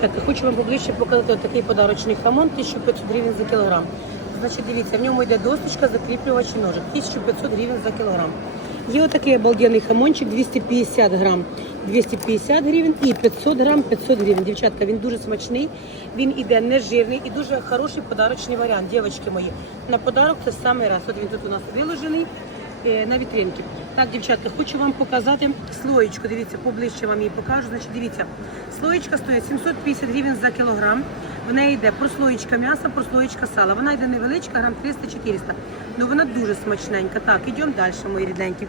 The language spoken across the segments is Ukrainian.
Так, хочу вам поближче показати такий подарочний хамон 1500 гривень за кілограм. Значить, дивіться, в ньому йде досточка, закріплювач і ножик. 1500 гривень за кілограм. Є отакий обалденний хамончик 250 грам. 250 гривень і 500 грам 500 гривень. Дівчатка, він дуже смачний, він іде не жирний і дуже хороший подарочний варіант, дівчатки мої. На подарок це самий раз. От він тут у нас виложений на вітринки. Так, дівчатка, хочу вам показати слоєчку. Дивіться, поближче вам її покажу. Значить, дивіться, слоєчка стоїть 750 гривень за кілограм. В неї йде прослоєчка м'яса, прослоєчка сала. Вона йде невеличка, грам 300-400. Ну вона дуже смачненька. Так, ідемо далі, мої рідненькі.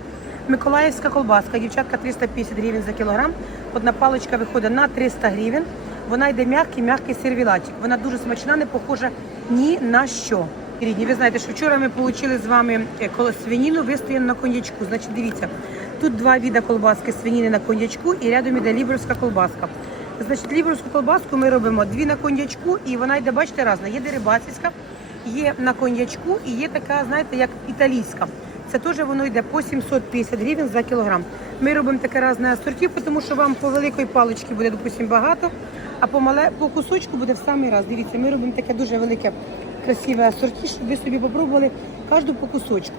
Миколаївська колбаска, дівчатка 350 гривень за кілограм. Одна паличка виходить на 300 гривень. Вона йде м'який, м'який сервілатик. Вона дуже смачна, не похожа ні на що. Рідні, ви знаєте, що вчора ми отримали з вами е, коло свинину, вистоїмо на коньячку. Значить, дивіться, тут два види колбаски свинини на коньячку і рядом іде ліберська колбаска. Значить, ліберську колбаску ми робимо дві на коньячку, і вона йде, бачите, разна. Є дерибасівська, є на коньячку і є така, знаєте, як італійська. Це теж воно йде по 750 гривень за кілограм. Ми робимо таке різне асортів, тому що вам по великої палички буде, допустимо, багато, а по мале по кусочку буде в самий раз. Дивіться, ми робимо таке дуже велике, красиве асорті, щоб ви собі попробували кожну по кусочку.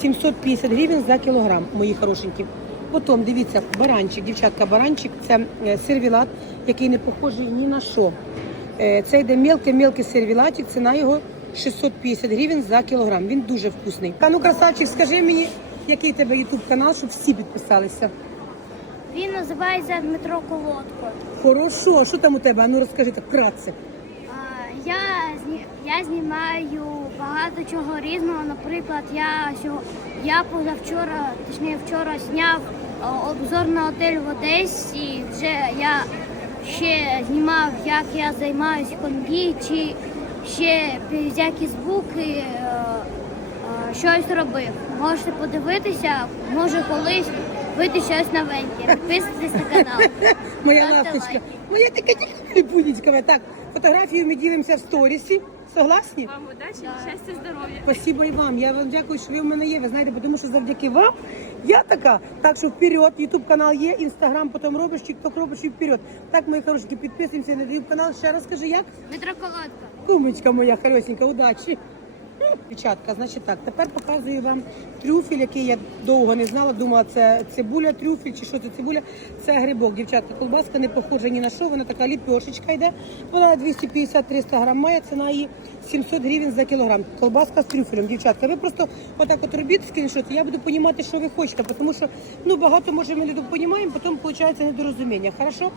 750 гривень за кілограм, мої хорошенькі. Потім дивіться, баранчик, дівчатка, баранчик це е, сервілат, який не похожий ні на що. Е, Це йде мелкий-мелкий сервілатик, ціна його 650 гривень за кілограм. Він дуже вкусний. Та ну, красавчик, скажи мені, який у тебе ютуб канал, щоб всі підписалися. Він називається Дмитро Колодко. Хорошо, що там у тебе? А ну розкажи так вкратце. Я, я знімаю багато чого різного. Наприклад, я, я позавчора, точніше вчора зняв а, обзор на готель в Одесі. Вже я ще знімав, як я займаюся коньки, чи ще всякі звуки. е, е, Щось робив. Можете подивитися, може колись вийти щось новеньке. Підписуйтесь на канал. Моя Ставте ласточка. Моя така пудічка. Так, фотографію ми ділимося в сторісі. Согласні? Вам удачі, щастя, здоров'я. Спасибо і вам. Я вам дякую, що ви в мене є. Ви знаєте, тому що завдяки вам я така. Так що вперед, ютуб канал є, інстаграм потім робиш, тікток робиш і вперед. Так, мої хороші, підписуємося на ютуб канал. Ще раз скажи, як? Дмитро Колодко. Кумочка моя хорошенька, удачі. Дівчатка, значить так, тепер показую вам трюфель, який я довго не знала. Думала, це цибуля, трюфель чи що це цибуля. Це грибок. Дівчатка, колбаска не похожа ні на що, вона така ліпешечка йде. Вона 250-300 грам має, ціна її 700 гривень за кілограм. Колбаска з трюфелем. Дівчатка, ви просто отак от робіть скріншот, я буду розуміти, що ви хочете, тому що ну, багато може ми не допонімаємо, потім виходить недорозуміння. Хорошо?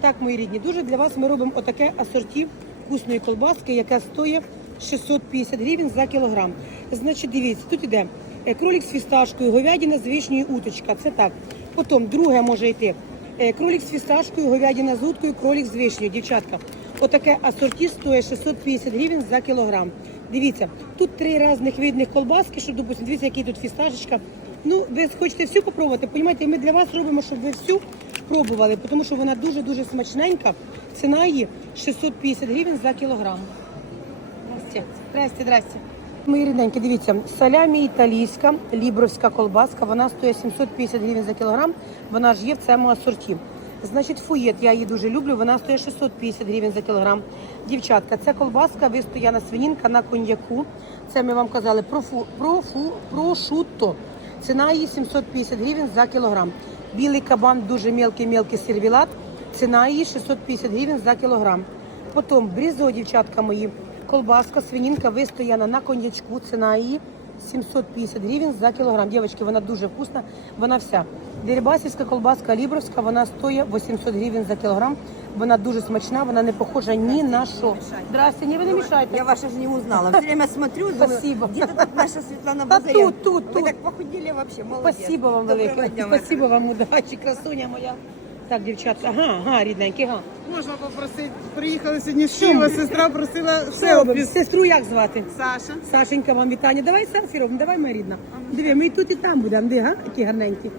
Так, мої рідні, дуже для вас ми робимо отаке асорті вкусної колбаски, яка стоїть 650 гривень за кілограм. Значить, дивіться, тут іде е, кролик з фісташкою, говядина з вишнею уточка. Це так. Потім друге може йти. е, Кролик з фісташкою, говядина з уткою, кролик з вишнею. Дівчатка, отаке асорті стоїть 650 гривень за кілограм. Дивіться, тут три різних видних колбаски, щоб, допустим, дивіться, який тут фісташечка. Ну, ви хочете всю попробувати, понімаєте, ми для вас робимо, щоб ви всю пробували, тому що вона дуже-дуже смачненька. Ціна її 650 гривень за кілограм. Здрасте, здрасте, здрасте. Мої рідненькі, дивіться, салямі італійська, лібровська колбаска, вона стоїть 750 гривень за кілограм, вона ж є в цьому асорті. Значить, фуєт, я її дуже люблю, вона стоїть 650 гривень за кілограм. Дівчатка, це колбаска, вистояна свинінка на коньяку. Це ми вам казали про фу, про фу, прошутто. Ціна її 750 гривень за кілограм. Білий кабан, дуже мелкий-мелкий сервілат. Ціна її 650 гривень за кілограм. Потім брізо, дівчатка мої, колбаска, свинінка вистояна на коньячку. Ціна її 750 гривень за кілограм. Дівчатки, вона дуже вкусна, вона вся. Дерибасівська колбаска лібровська, вона стоїть 800 гривень за кілограм. Вона дуже смачна, вона не похожа ні на що. Здрасте, ні, ви не мішайте. Я ваша же не узнала. Все время смотрю, думаю, Спасибо. где-то тут наша Светлана Да Базарян. тут, тут, тут. так похудели вообще, молодец. Спасибо вам велике. Спасибо вам, удачі, красуня моя. Так, дівчатка, ага, ага, рідненькі, ага. Можна попросити, приїхали сьогодні з Києва, сестра просила Все робимо. Сестру як звати? Саша. Сашенька, вам вітання. Давай селфі робимо, давай, моя рідна. Диви, ми і тут і там будемо, диви, га? Які гарненькі.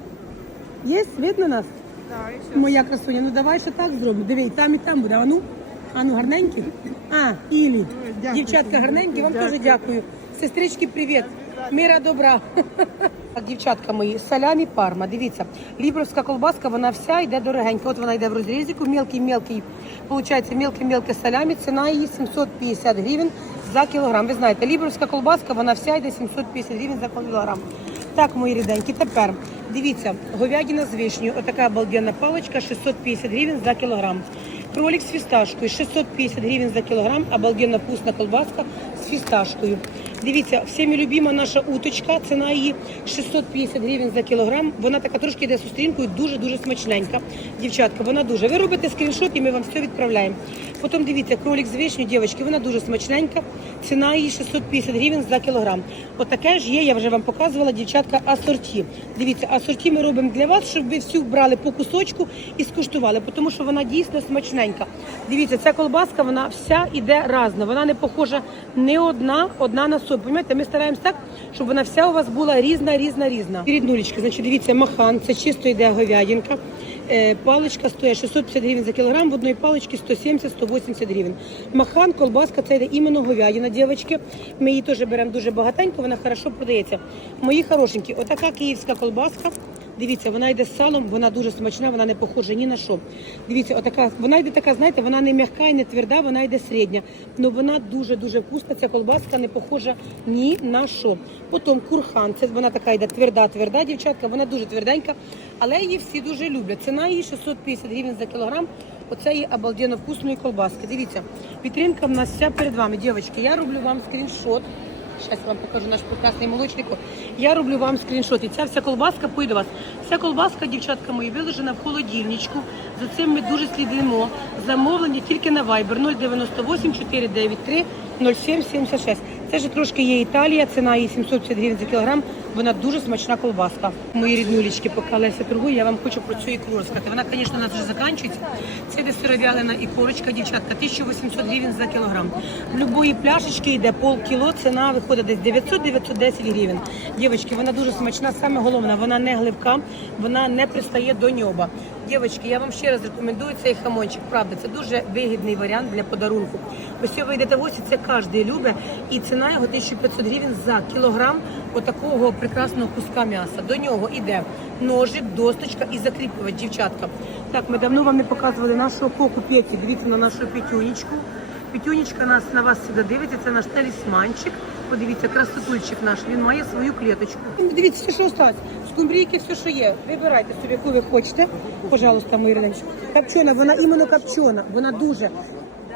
Є? Видно нас? Так, і що? Моя красуня, ну давай ще так зробимо. Диви, і там, і там буде. А ну, а ну гарненькі? А, Ілі. дякую. Дівчатка гарненькі, вам теж дякую. Сестрички, привіт. Міра добра. Дівчатка мої, салямі парма. Дивіться, лібровська колбаска, вона вся йде дорогенька. От вона йде в розрізіку, получається, мелкий, мелкий салямі. Ціна її 750 гривень за кілограм. Ви знаєте, лібровська колбаска, вона вся йде 750 гривень за кілограм. Так, мої ріденькі, тепер дивіться, говядина з вишнею, отака обалденна паличка, 650 гривень за кілограм. Кролик з фісташкою 650 гривень за кілограм, обалденно вкусна колбаска з фісташкою. Дивіться, всіми любима наша уточка, ціна її 650 гривень за кілограм. Вона така трошки йде зустрінкою, дуже-дуже смачненька. Дівчатка, вона дуже. Ви робите скріншот і ми вам все відправляємо. Потім дивіться, кролик з вишню, дівчатки, вона дуже смачненька. Ціна її 650 гривень за кілограм. Отаке ж є, я вже вам показувала, дівчатка, асорті. Дивіться, асорті ми робимо для вас, щоб ви всю брали по кусочку і скуштували, тому що вона дійсно смачненька. Дивіться, ця колбаска, вона вся іде разна. Вона не похожа не одна, одна на собі. Понимаєте, ми стараємось так, щоб вона вся у вас була різна, різна, різна. Ріднулечки, значить, дивіться, махан, це чисто йде говядинка. Е, Паличка стоїть 650 гривень за кілограм, в одної палички 170-180 гривень. Махан, колбаска, це іменно говядина, дівчатки. Ми її теж беремо дуже багатенько, вона хорошо продається. Мої хорошенькі, отака київська колбаска. Дивіться, вона йде з салом, вона дуже смачна, вона не похожа ні на що. Дивіться, отака, вона йде така, знаєте, вона не м'яка і не тверда, вона йде середня. Ну вона дуже-дуже вкусна. Ця колбаска не похожа ні на що. Потім курхан, це вона така йде тверда, тверда дівчатка, вона дуже тверденька, але її всі дуже люблять. Ціна її 650 гривень за кілограм. Оце є обалденно вкусної колбаски. Дивіться, вітринка в нас вся перед вами. Дівчатки, я роблю вам скріншот. Зараз вам покажу наш прекрасний молочник. Я роблю вам скріншот. І ця вся колбаска поїде вас. Ця колбаска, дівчатка мої, виложена в холодильничку. За цим ми дуже слідимо. Замовлення тільки на Viber 098 493 0776. Це ж трошки є Італія, ціна її 750 гривень за кілограм. Вона дуже смачна колбаска. Мої ріднулічки, поки Леся торгує, я вам хочу про цю ікру розказати. Вона, звісно, у нас вже закінчується. Це де сировялина ікорочка, дівчатка, 1800 гривень за кілограм. Любої пляшечки йде пол кіло, ціна виходить десь 900-910 гривень. Дівчатки, вона дуже смачна. Саме головне, вона не глибка, вона не пристає до ньоба. Дівчатки, я вам ще раз рекомендую цей хамончик. Правда, це дуже вигідний варіант для подарунку. Ось ви йдете в гості, це кожен любить. І ціна його 1500 гривень за кілограм отакого прекрасного куска м'яса. До нього йде ножик, досточка і закріплювач, дівчатка. Так, ми давно вам не показували нашого коку Петі. Дивіться на нашу п'ятюнечку. П'ятюнечка нас на вас сюди дивиться, це наш талісманчик. Подивіться, красотульчик наш, він має свою клеточку. Дивіться, все, що осталось. Скумбрійки, все, що є. Вибирайте собі, яку ви хочете. Пожалуйста, ріденькі. Копчена, вона іменно копчена, вона дуже.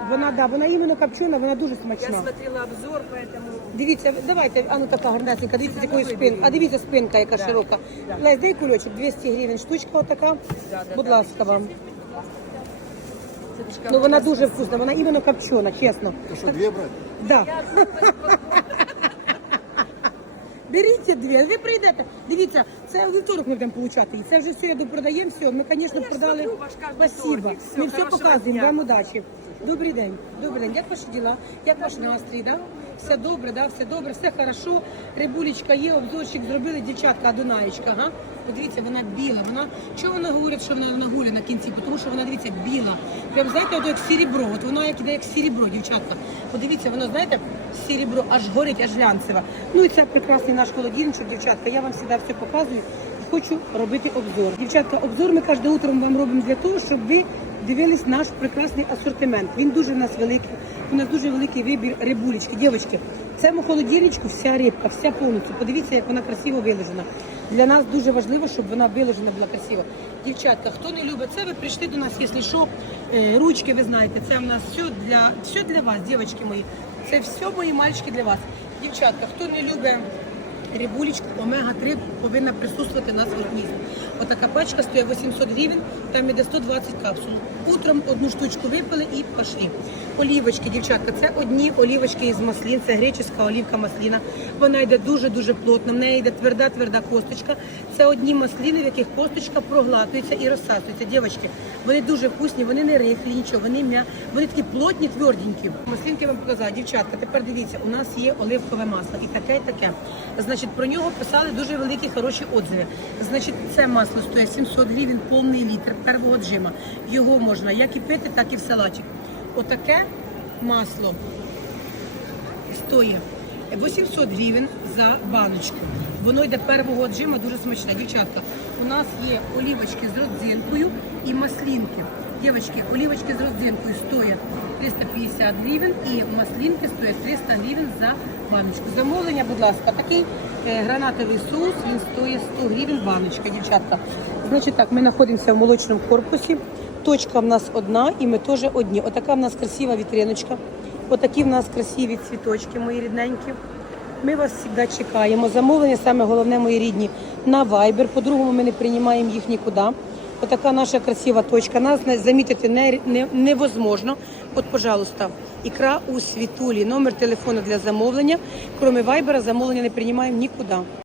Вона, да, вона іменно копчена, вона дуже смачна. Я смотрела обзор, поэтому... Дивіться, давайте, а ну така гарнесенька, дивіться, з якою спинка. А дивіться спинка, яка широка. Лесь, дай кульочок, 200 гривень штучка отака. Будь ласка вам. Ну вона дуже вкусна, вона іменно копчена, чесно. Що, дві брати? Да. Беріть дві, ви прийдете. Дивіться, це вівторок ми будемо получати. І це вже все, я допродаємо, все. Ми, звісно, продали. Спасибо. Ми все показуємо. Вам удачі. Добрий день. Добрий день. Як ваші діла? Як ваш настрій? Да? Все добре, да? все добре, все хорошо. Рибулечка є, обзорчик зробили, дівчатка, Дунаєчка. Га? Подивіться, вона біла. Вона чого вона говорить, що вона на гулі на кінці? Тому що вона дивіться біла. Прям знаєте, от як серебро. От воно як іде як серебро, дівчатка. Подивіться, воно знаєте, серебро аж горить, аж глянцева. Ну і це прекрасний наш холодильничок, дівчатка. Я вам завжди все показую. Хочу робити обзор. Дівчатка, обзор ми кожне утро вам робимо для того, щоб ви дивились наш прекрасний асортимент. Він дуже в нас великий. У нас дуже великий вибір рибулечки. Дівчатки, в цьому холодильничку вся рибка, вся повністю. Подивіться, як вона красиво вилежена. Для нас дуже важливо, щоб вона вилежена була красиво. Дівчатка, хто не любить це, ви прийшли до нас, якщо що, е, ручки, ви знаєте, це в нас все для, все для вас, дівчатки мої. Це все мої мальчики для вас. Дівчатка, хто не любить рибулечку омега-3 повинна присутствувати на місць. Отака пачка стоїть 800 гривень, там іде 120 капсул. Утром одну штучку випили і пішли. Олівочки, дівчатка, це одні олівочки із маслін, це греческа олівка масліна. Вона йде дуже-дуже плотно, в неї йде тверда-тверда косточка. Це одні масліни, в яких косточка проглатується і розсасується. Дівчатки, вони дуже вкусні, вони не рихлі, нічого, вони м'я, вони такі плотні, тверденькі. Маслінки вам показала, дівчатка, тепер дивіться, у нас є оливкове масло і таке, і таке. Значить, про нього писали дуже великі хороші отзиви. Значить, це масло стоїть 700 гривень, повний літр первого джима. Його можна як і пити, так і в салатик. Отаке масло стоїть 800 гривень за баночку. Воно йде первого джима, дуже смачне. Дівчатка, у нас є олівочки з родзинкою і маслінки. Дівчатки, олівочки з родзинкою стоять 350 гривень і маслінки стоять 300 гривень за баночку. Замовлення, будь ласка, такий е, гранатовий соус, він стоїть 100 гривень баночка, дівчатка. Значить так, ми знаходимося в молочному корпусі. Точка в нас одна і ми теж одні. Отака в нас красива вітриночка. Отакі в нас красиві цвіточки, мої рідненькі. Ми вас завжди чекаємо. Замовлення саме головне, мої рідні, на Viber. По-другому ми не приймаємо їх нікуди. Отака наша красива точка. Нас замітити не, не, невозможно. От, пожалуйста, ікра у світулі. Номер телефону для замовлення. Кроме вайбера, замовлення не приймаємо нікуди.